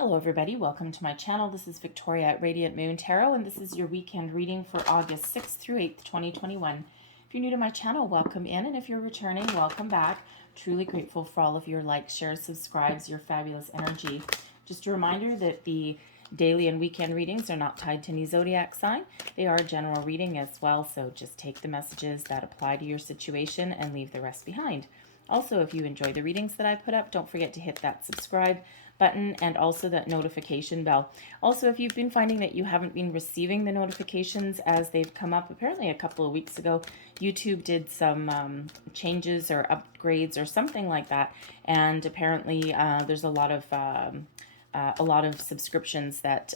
Hello everybody, welcome to my channel. This is Victoria at Radiant Moon Tarot, and this is your weekend reading for August 6th through 8th, 2021. If you're new to my channel, welcome in, and if you're returning, welcome back. Truly grateful for all of your likes, shares, subscribes, your fabulous energy. Just a reminder that the daily and weekend readings are not tied to any zodiac sign. They are a general reading as well, so just take the messages that apply to your situation and leave the rest behind. Also, if you enjoy the readings that I put up, don't forget to hit that subscribe button and also that notification bell. Also, if you've been finding that you haven't been receiving the notifications as they've come up, apparently a couple of weeks ago, YouTube did some changes or upgrades or something like that, and apparently there's a lot of subscriptions that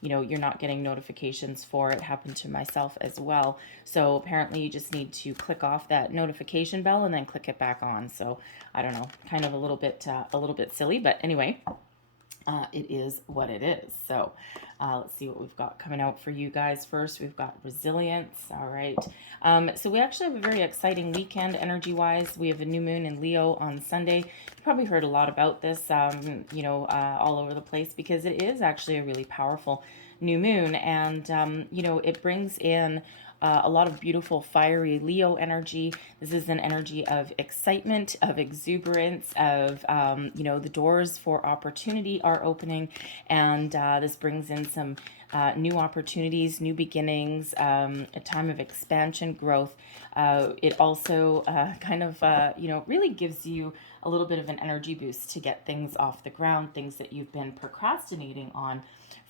you're not getting notifications for. It happened to myself as well. So apparently you just need to click off that notification bell and then click it back on. So I don't know, kind of a little bit silly, but anyway, it is what it is. So let's see what we've got coming out for you guys. First, we've got resilience. All right. So we actually have a very exciting weekend energy-wise. We have a new moon in Leo on Sunday. You probably heard a lot about this, all over the place because it is actually a really powerful new moon. And, it brings in a lot of beautiful fiery Leo energy. This is an energy of excitement, of exuberance, of, the doors for opportunity are opening. And this brings in some new opportunities, new beginnings, a time of expansion, growth. It also really gives you a little bit of an energy boost to get things off the ground, things that you've been procrastinating on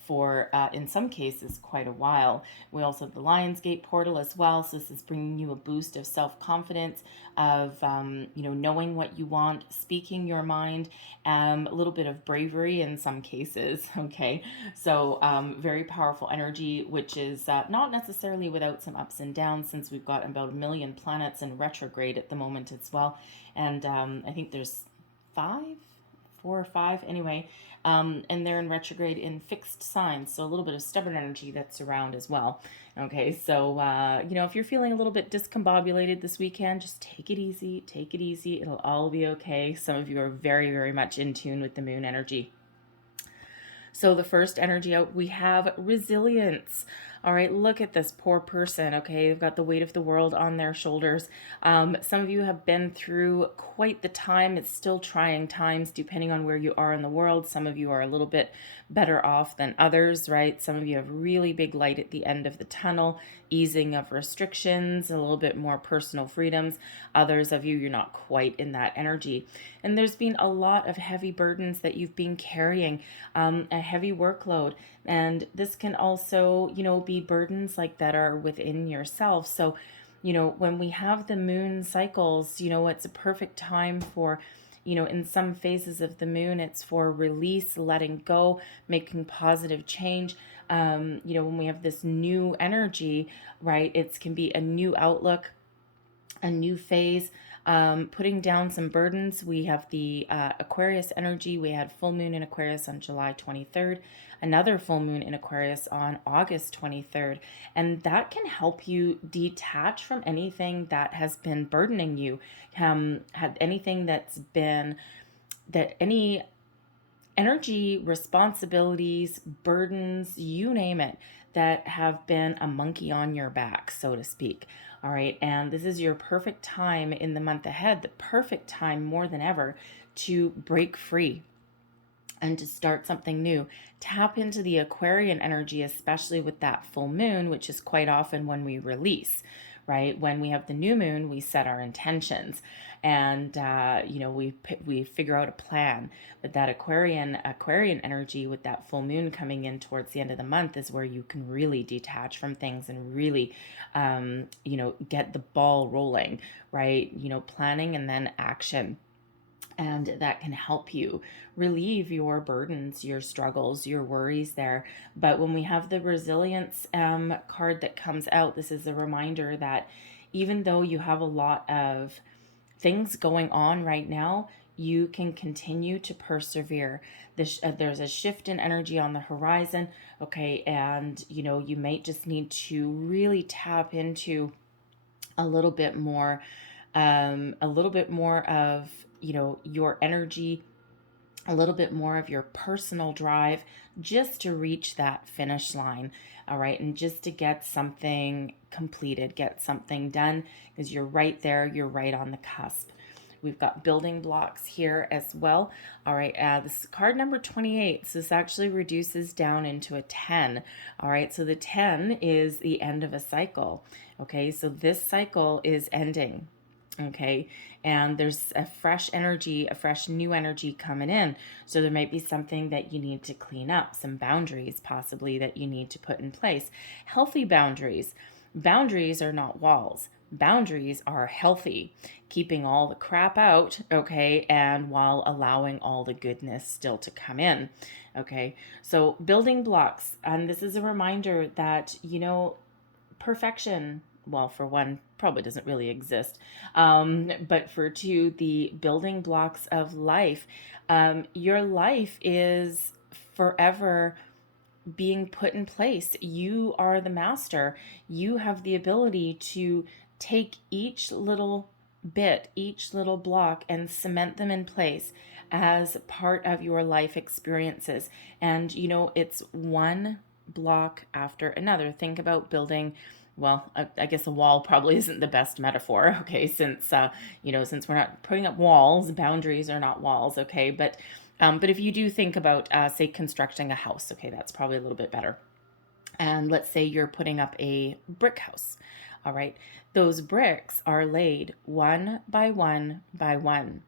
for, in some cases, quite a while. We also have the Lionsgate portal as well. So this is bringing you a boost of self-confidence, of, knowing what you want, speaking your mind, a little bit of bravery in some cases. Okay. So very powerful energy, which is not necessarily without some ups and downs, since we've got about 1,000,000 planets in retrograde at the moment as well. And I think there's 4 or 5 anyway, and they're in retrograde in fixed signs, so a little bit of stubborn energy that's around as well. Okay, so if you're feeling a little bit discombobulated this weekend, just take it easy, it'll all be okay. Some of you are very, very much in tune with the moon energy. So the first energy out, we have resilience. All right, look at this poor person. Okay, they've got the weight of the world on their shoulders. Some of you have been through quite the time. It's still trying times depending on where you are in the world. Some of you are a little bit better off than others, right? Some of you have really big light at the end of the tunnel, easing of restrictions, a little bit more personal freedoms. Others of you, you're not quite in that energy. And there's been a lot of heavy burdens that you've been carrying, a heavy workload. And this can also, be burdens like that are within yourself. So, when we have the moon cycles, it's a perfect time for, in some phases of the moon, it's for release, letting go, making positive change. When we have this new energy, right, it can be a new outlook, a new phase, putting down some burdens. We have the Aquarius energy. We had full moon in Aquarius on July 23rd, another full moon in Aquarius on August 23rd. And that can help you detach from anything that has been burdening you, had anything that's been, that any energy, responsibilities, burdens, you name it, that have been a monkey on your back, so to speak. All right. And this is your perfect time in the month ahead, the perfect time more than ever to break free and to start something new. Tap into the Aquarian energy, especially with that full moon, which is quite often when we release, right? When we have the new moon, we set our intentions, and we figure out a plan. But that Aquarian energy with that full moon coming in towards the end of the month is where you can really detach from things and really get the ball rolling, right? Planning and then action. And that can help you relieve your burdens, your struggles, your worries there. But when we have the resilience card that comes out, this is a reminder that even though you have a lot of things going on right now, you can continue to persevere. There's a shift in energy on the horizon, okay? And, you may just need to really tap into a little bit more of, your energy a little bit more of your personal drive just to reach that finish line. All right. And just to get something completed, get something done, because you're right there, you're right on the cusp. We've got building blocks here as well. All right, this is card number 28. So this actually reduces down into a 10. All right, so the 10 is the end of a cycle. Okay, so this cycle is ending. Okay, and there's a fresh energy, a fresh new energy coming in. So there might be something that you need to clean up, some boundaries possibly that you need to put in place. Healthy boundaries. Boundaries are not walls. Boundaries are healthy, keeping all the crap out, okay, and while allowing all the goodness still to come in, okay. So building blocks, and this is a reminder that, perfection, well, for one, probably doesn't really exist, but for two, the building blocks of life. Your life is forever being put in place. You are the master. You have the ability to take each little bit, each little block, and cement them in place as part of your life experiences. And, it's one block after another. Think about building. Well, I guess a wall probably isn't the best metaphor, okay, since since we're not putting up walls, boundaries are not walls, okay, but if you do think about, say, constructing a house, okay, that's probably a little bit better. And let's say you're putting up a brick house, all right? Those bricks are laid one by one by one.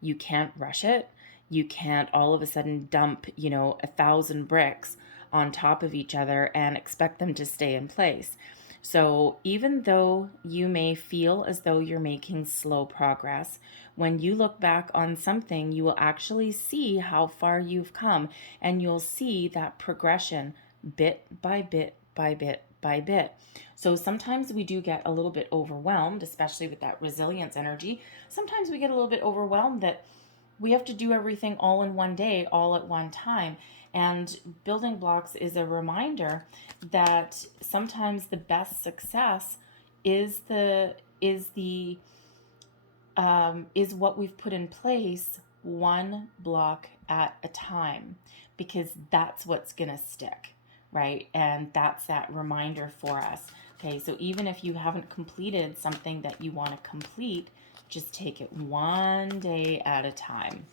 You can't rush it. You can't all of a sudden dump, 1,000 bricks on top of each other and expect them to stay in place. So even though you may feel as though you're making slow progress, when you look back on something, you will actually see how far you've come, and you'll see that progression bit by bit by bit by bit. So sometimes we do get a little bit overwhelmed, especially with that resilience energy. Sometimes we get a little bit overwhelmed that we have to do everything all in one day, all at one time. And building blocks is a reminder that sometimes the best success is is what we've put in place one block at a time, because that's what's gonna stick, right? And that's that reminder for us. Okay, so even if you haven't completed something that you want to complete, just take it one day at a time.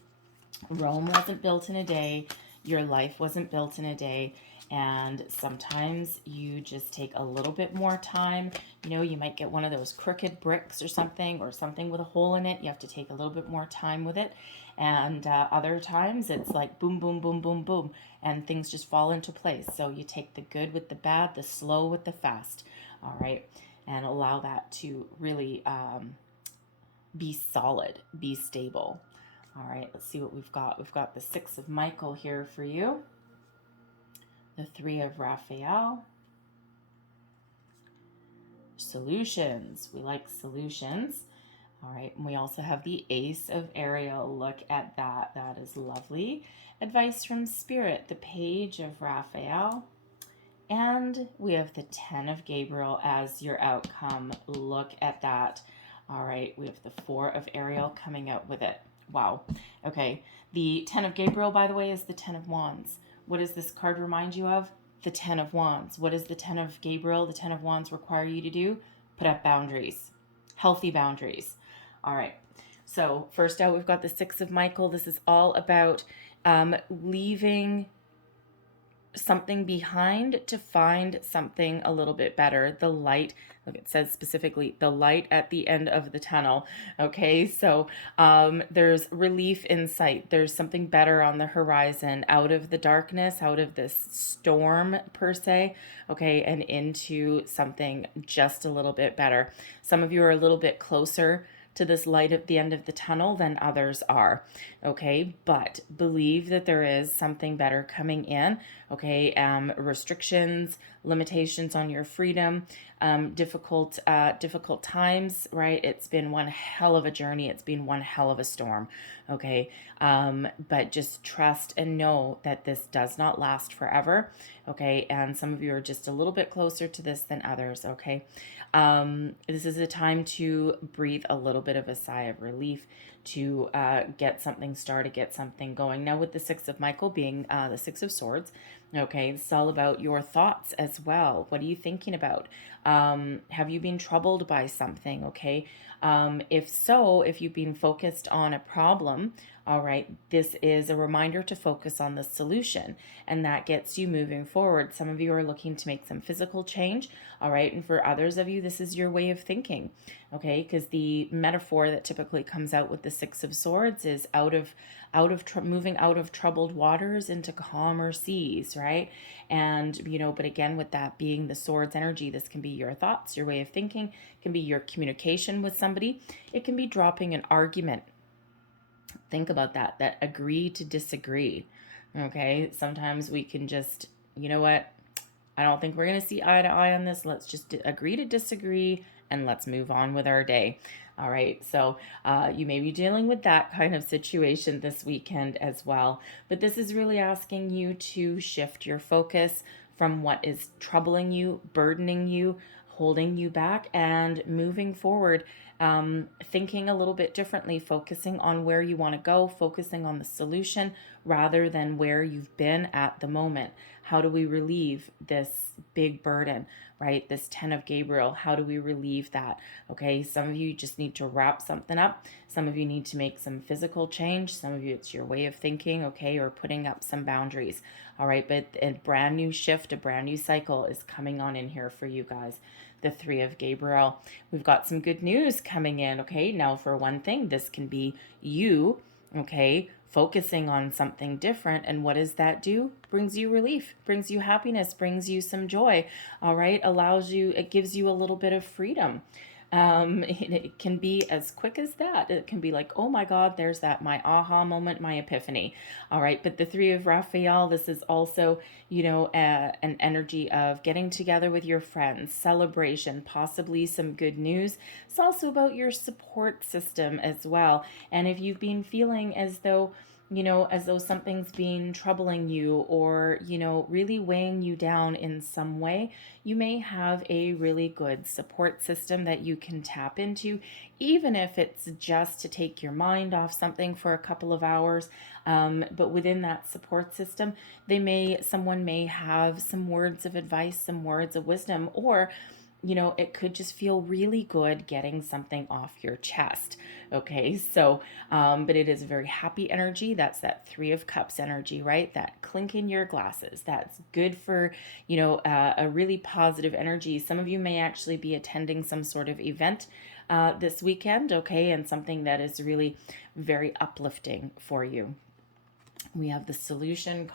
Rome wasn't built in a day. Your life wasn't built in a day. And sometimes you just take a little bit more time. You might get one of those crooked bricks or something with a hole in it. You have to take a little bit more time with it. And other times it's like boom, boom, boom, boom, boom. And things just fall into place. So you take the good with the bad, the slow with the fast. All right. And allow that to really be solid, be stable. All right, let's see what we've got. We've got the 6 of Michael here for you, the 3 of Raphael. Solutions. We like solutions. All right, and we also have the Ace of Ariel. Look at that. That is lovely. Advice from Spirit, the Page of Raphael. And we have the 10 of Gabriel as your outcome. Look at that. All right, we have the 4 of Ariel coming out with it. Wow. Okay. The 10 of Gabriel, by the way, is the 10 of Wands. What does this card remind you of? The 10 of Wands. What does the 10 of Gabriel, the 10 of Wands require you to do? Put up boundaries. Healthy boundaries. All right. So first out, we've got the 6 of Michael. This is all about leaving something behind to find something a little bit better. The light, look, it says specifically the light at the end of the tunnel. Okay, so there's relief in sight. There's something better on the horizon, out of the darkness, out of this storm per se, okay, and into something just a little bit better. Some of you are a little bit closer to this light at the end of the tunnel than others are, okay? But believe that there is something better coming in, okay? Restrictions, limitations on your freedom, difficult times, right? It's been one hell of a journey. It's been one hell of a storm, okay? But just trust and know that this does not last forever, okay? And some of you are just a little bit closer to this than others, okay? This is a time to breathe a little bit of a sigh of relief to get something started, get something going. Now, with the Six of Michael being the Six of Swords, okay, it's all about your thoughts as well. What are you thinking about? Have you been troubled by something? Okay. If so, if you've been focused on a problem, all right, this is a reminder to focus on the solution, and that gets you moving forward. Some of you are looking to make some physical change, all right, and for others of you, this is your way of thinking, okay, because the metaphor that typically comes out with the Six of Swords is moving out of troubled waters into calmer seas, right? And but again, with that being the swords energy, this can be your thoughts, your way of thinking, it can be your communication with somebody, it can be dropping an argument. Think about that agree to disagree. Okay, sometimes we can just, you know what, I don't think we're going to see eye to eye on this. Let's just agree to disagree and let's move on with our day. All right, so you may be dealing with that kind of situation this weekend as well. But this is really asking you to shift your focus from what is troubling you, burdening you, holding you back, and moving forward, thinking a little bit differently, focusing on where you want to go, focusing on the solution rather than where you've been at the moment. How do we relieve this big burden, right? This 10 of Gabriel, how do we relieve that? Okay, some of you just need to wrap something up. Some of you need to make some physical change. Some of you, it's your way of thinking, okay, or putting up some boundaries. All right, but a brand new shift, a brand new cycle is coming on in here for you guys. The 3 of Gabriel. We've got some good news coming in, okay? Now, for one thing, this can be you, okay, focusing on something different. And what does that do? Brings you relief, brings you happiness, brings you some joy, all right? It gives you a little bit of freedom. It can be as quick as that. It can be like, oh my God, there's my aha moment, my epiphany. All right. But the 3 of Raphael, this is also, an energy of getting together with your friends, celebration, possibly some good news. It's also about your support system as well. And if you've been feeling as though something's been troubling you or, really weighing you down in some way, you may have a really good support system that you can tap into, even if it's just to take your mind off something for a couple of hours. But within that support system, someone may have some words of advice, some words of wisdom, or it could just feel really good getting something off your chest. Okay, so, but it is a very happy energy. That's that 3 of Cups energy, right? That clink in your glasses. That's good for, a really positive energy. Some of you may actually be attending some sort of event this weekend, okay, and something that is really very uplifting for you. We have the solutions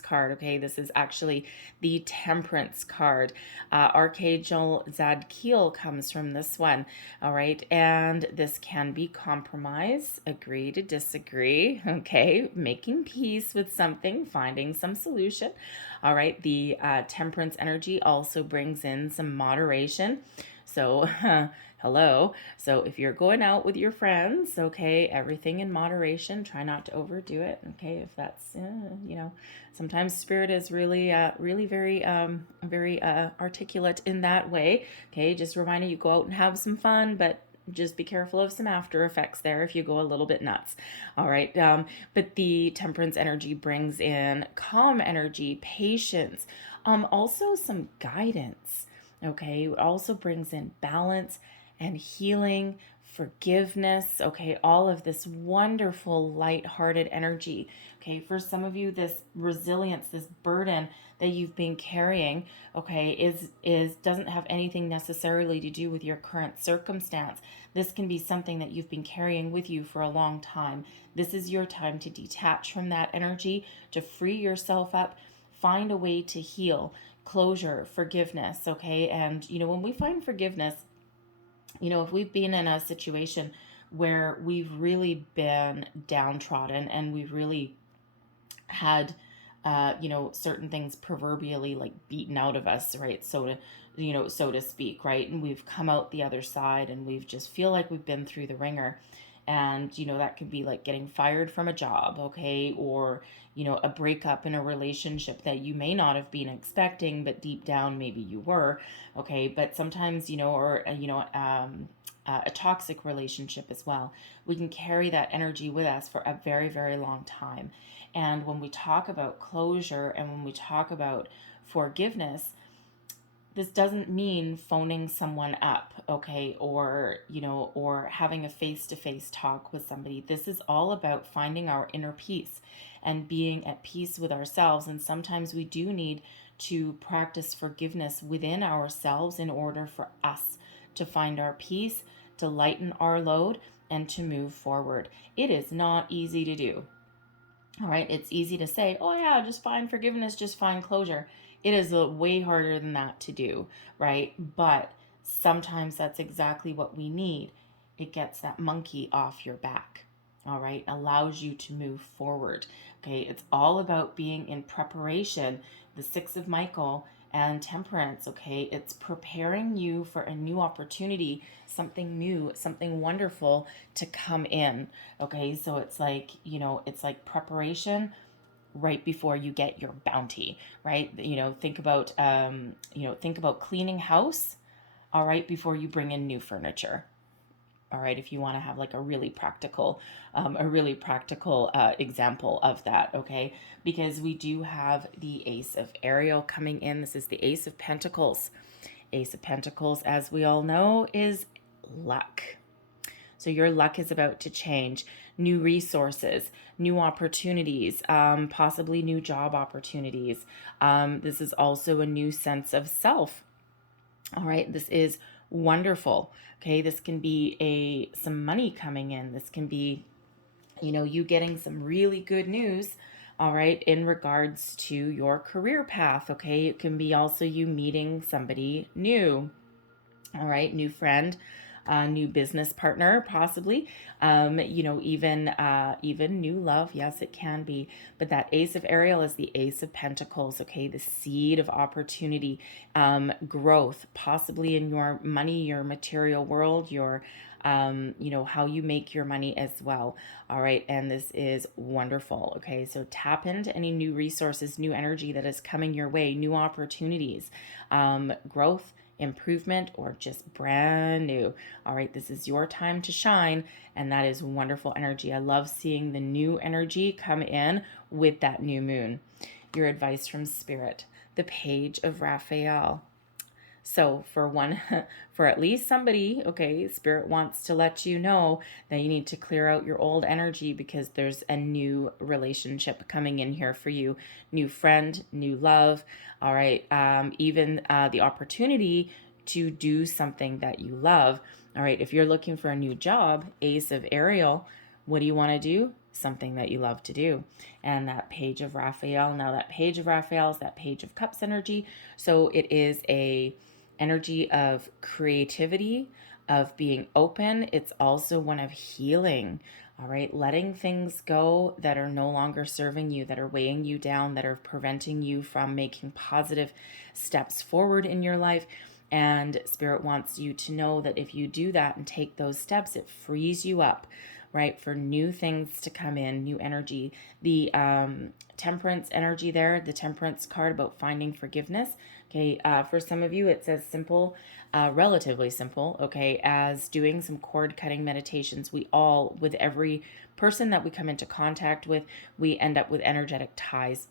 card. Okay, this is actually the Temperance card. Archangel Zadkiel comes from this one. All right, and this can be compromise, agree to disagree. Okay, making peace with something, finding some solution. All right, the Temperance energy also brings in some moderation. So, hello. So if you're going out with your friends, okay, everything in moderation. Try not to overdo it. Okay, if that's, sometimes spirit is really, really very, very articulate in that way. Okay, just reminding you, go out and have some fun, but just be careful of some after effects there if you go a little bit nuts. All right. But the Temperance energy brings in calm energy, patience, also some guidance. Okay, it also brings in balance and healing, forgiveness. Okay, all of this wonderful, light-hearted energy. Okay, for some of you, this resilience, this burden that you've been carrying, okay, is doesn't have anything necessarily to do with your current circumstance. This can be something that you've been carrying with you for a long time. This is your time to detach from that energy, to free yourself up, find a way to heal, closure, forgiveness, okay? And, when we find forgiveness, if we've been in a situation where we've really been downtrodden and we've really had, certain things proverbially like beaten out of us, right? So to speak, right? And we've come out the other side and we've just feel like we've been through the ringer. And, that could be like getting fired from a job, okay? Or, a breakup in a relationship that you may not have been expecting, but deep down maybe you were, okay? But sometimes, or, a toxic relationship as well. We can carry that energy with us for a very, very long time. And when we talk about closure and when we talk about forgiveness, this doesn't mean phoning someone up, okay, or having a face-to-face talk with somebody. This is all about finding our inner peace and being at peace with ourselves. And sometimes we do need to practice forgiveness within ourselves in order for us to find our peace, to lighten our load, and to move forward. It is not easy to do. All right, it's easy to say, oh yeah, just find forgiveness, just find closure. It is way harder than that to do, right? But sometimes that's exactly what we need. It gets that monkey off your back, all right? Allows you to move forward, okay? It's all about being in preparation. The Six of Michael and Temperance, okay? It's preparing you for a new opportunity, something new, something wonderful to come in, okay? So it's like, it's like preparation right before you get your bounty, right? Think about cleaning house, all right, before you bring in new furniture. All right, if you want to have like a really practical example of that, okay? Because we do have the Ace of Ariel coming in. This is the Ace of Pentacles. Ace of Pentacles, as we all know, is luck. So your luck is about to change. New resources, new opportunities, possibly new job opportunities. This is also a new sense of self. All right, this is wonderful. Okay, this can be some money coming in. This can be, you getting some really good news, all right, in regards to your career path. Okay, it can be also you meeting somebody new, all right, new friend, new business partner, possibly, even new love. Yes, it can be. But that Ace of Ariel is the Ace of Pentacles. Okay, the seed of opportunity, growth, possibly in your money, your material world, your how you make your money as well. All right. And this is wonderful. Okay. So tap into any new resources, new energy that is coming your way, new opportunities, growth, improvement, or just brand new. All right, this is your time to shine, and that is wonderful energy. I love seeing the new energy come in with that new moon. Your advice from Spirit, the Page of Raphael. So for at least somebody, okay, Spirit wants to let you know that you need to clear out your old energy because there's a new relationship coming in here for you. New friend, new love, all right, even the opportunity to do something that you love. All right, if you're looking for a new job, Ace of Ariel, what do you want to do? Something that you love to do. And that Page of Raphael, now that Page of Raphael is that Page of Cups energy. So it is a energy of creativity, of being open. It's also one of healing. All right, letting things go that are no longer serving you, that are weighing you down, that are preventing you from making positive steps forward in your life. And Spirit wants you to know that if you do that and take those steps, it frees you up, right, for new things to come in, new energy. The Temperance energy there, the Temperance card about finding forgiveness. Okay, for some of you, it says simple, relatively simple, okay, as doing some cord cutting meditations. We all, with every person that we come into contact with, we end up with energetic ties.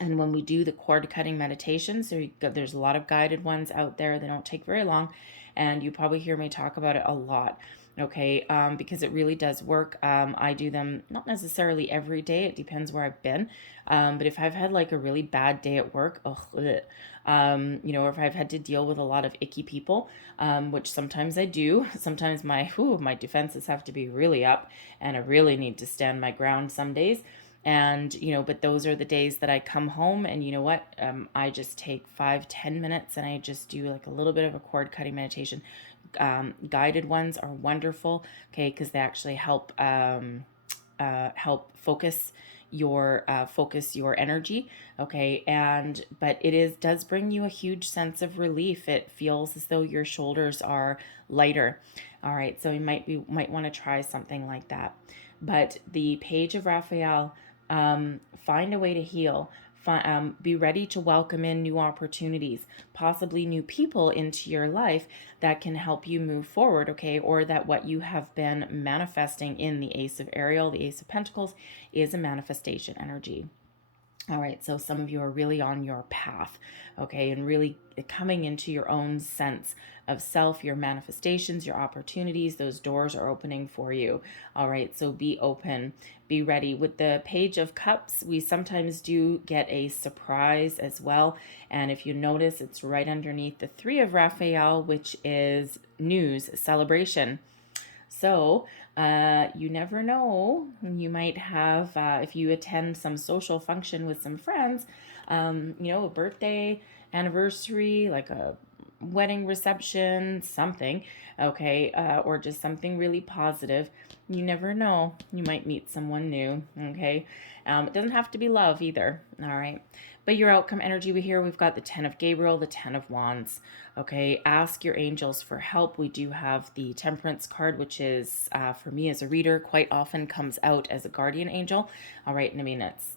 And when we do the cord cutting meditations, there's a lot of guided ones out there. They don't take very long. And you probably hear me talk about it a lot, okay, because it really does work. I do them not necessarily every day. It depends where I've been. But if I've had like a really bad day at work, or if I've had to deal with a lot of icky people, which sometimes I do, sometimes my defenses have to be really up and I really need to stand my ground some days. And, but those are the days that I come home and you know what? I just take 5-10 minutes and I just do like a little bit of a cord cutting meditation. Guided ones are wonderful, okay, because they actually help focus your focus your energy, okay? And but does bring you a huge sense of relief. It feels as though your shoulders are lighter. All right, so you might want to try something like that. But the Page of Raphael, find a way to heal. Be ready to welcome in new opportunities, possibly new people into your life that can help you move forward, okay? Or that what you have been manifesting in the Ace of Ariel, the Ace of Pentacles, is a manifestation energy. All right, so some of you are really on your path, okay, and really coming into your own sense of self, your manifestations, your opportunities, those doors are opening for you. All right, so be open, be ready. With the Page of Cups, we sometimes do get a surprise as well. And if you notice, it's right underneath the Three of Raphael, which is news, celebration. So you never know. You might have, if you attend some social function with some friends, a birthday, anniversary, like a wedding reception, something, okay, or just something really positive. You never know. You might meet someone new, okay? It doesn't have to be love either, all right? But your outcome energy, we've got the 10 of Gabriel, the 10 of Wands. Okay, ask your angels for help. We do have the Temperance card, which is, for me as a reader, quite often comes out as a guardian angel. All right, and I mean, it's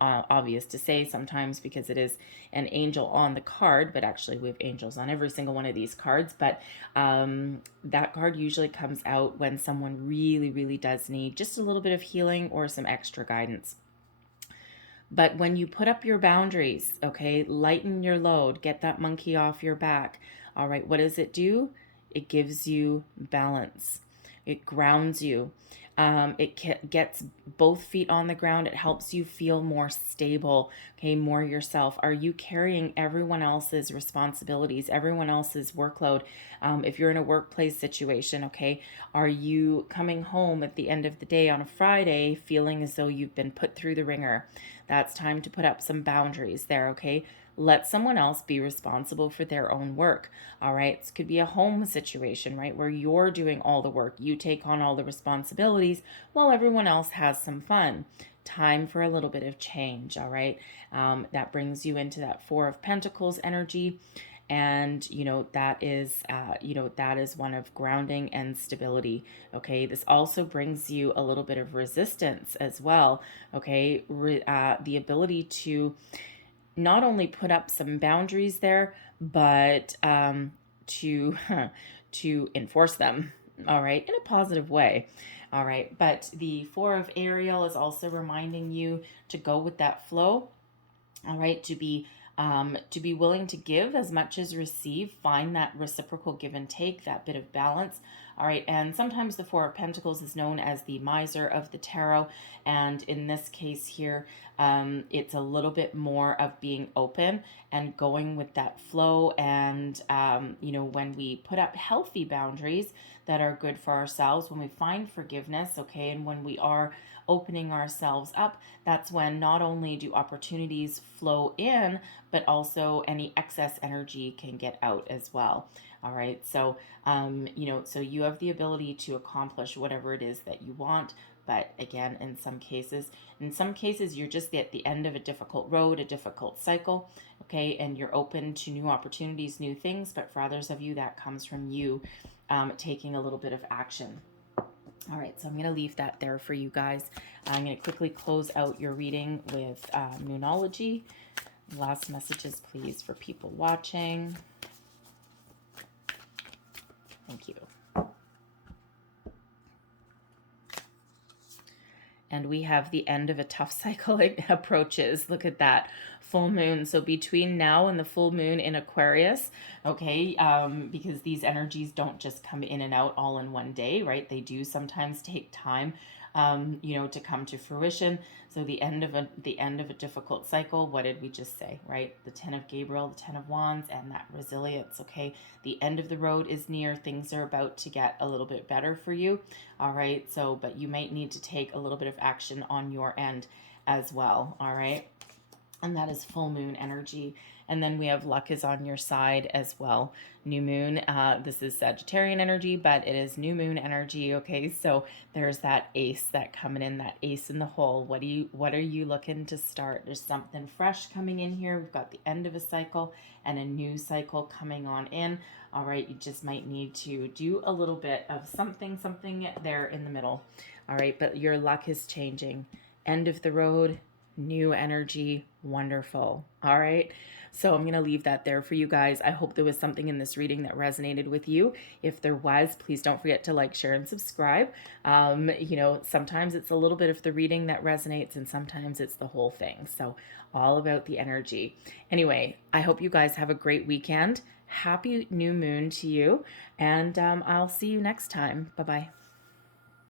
obvious to say sometimes because it is an angel on the card, but actually we have angels on every single one of these cards. But that card usually comes out when someone really, really does need just a little bit of healing or some extra guidance. But when you put up your boundaries, okay, lighten your load, get that monkey off your back. All right, what does it do? It gives you balance. It grounds you. It gets both feet on the ground. It helps you feel more stable, okay, more yourself. Are you carrying everyone else's responsibilities, everyone else's workload? If you're in a workplace situation, okay, are you coming home at the end of the day on a Friday feeling as though you've been put through the ringer? That's time to put up some boundaries there, okay? Let someone else be responsible for their own work. All right. This could be a home situation, right? Where you're doing all the work. You take on all the responsibilities while everyone else has some fun. Time for a little bit of change. All right. That brings you into that Four of Pentacles energy. And that is one of grounding and stability. Okay, this also brings you a little bit of resistance as well. Okay, the ability to not only put up some boundaries there, but to to enforce them. All right, in a positive way. All right, but the Four of Ariel is also reminding you to go with that flow. All right, to be willing to give as much as receive, find that reciprocal give and take, that bit of balance. All right, and sometimes the Four of Pentacles is known as the miser of the tarot, and in this case here, it's a little bit more of being open and going with that flow. And when we put up healthy boundaries that are good for ourselves, when we find forgiveness, okay, and when we are opening ourselves up, that's when not only do opportunities flow in, but also any excess energy can get out as well. All right, so so you have the ability to accomplish whatever it is that you want. But again, in some cases you're just at the end of a difficult road, a difficult cycle, okay, and you're open to new opportunities, new things. But for others of you, that comes from you taking a little bit of action. All right, so I'm going to leave that there for you guys. I'm going to quickly close out your reading with Moonology. Last messages, please, for people watching. Thank you. And we have the end of a tough cycle approaches. Look at that. Full moon. So between now and the full moon in Aquarius, okay, because these energies don't just come in and out all in one day, right? They do sometimes take time, to come to fruition. So the end of a difficult cycle. What did we just say, right? The 10 of Gabriel, the 10 of Wands, and that resilience. Okay, the end of the road is near. Things are about to get a little bit better for you. All right. So, but you might need to take a little bit of action on your end as well. All right. and that is full moon energy. And then we have luck is on your side as well. New moon, this is Sagittarian energy, but it is new moon energy. Okay, so there's that ace that coming in, that ace in the hole. What are you looking to start? There's something fresh coming in here. We've got the end of a cycle and a new cycle coming on in. All right, you just might need to do a little bit of something there in the middle. All right, but your luck is changing. End of the road, new energy, wonderful. All right. So I'm going to leave that there for you guys. I hope there was something in this reading that resonated with you. If there was, please don't forget to like, share, and subscribe. Sometimes it's a little bit of the reading that resonates and sometimes it's the whole thing. So all about the energy. Anyway, I hope you guys have a great weekend. Happy new moon to you. And I'll see you next time. Bye-bye.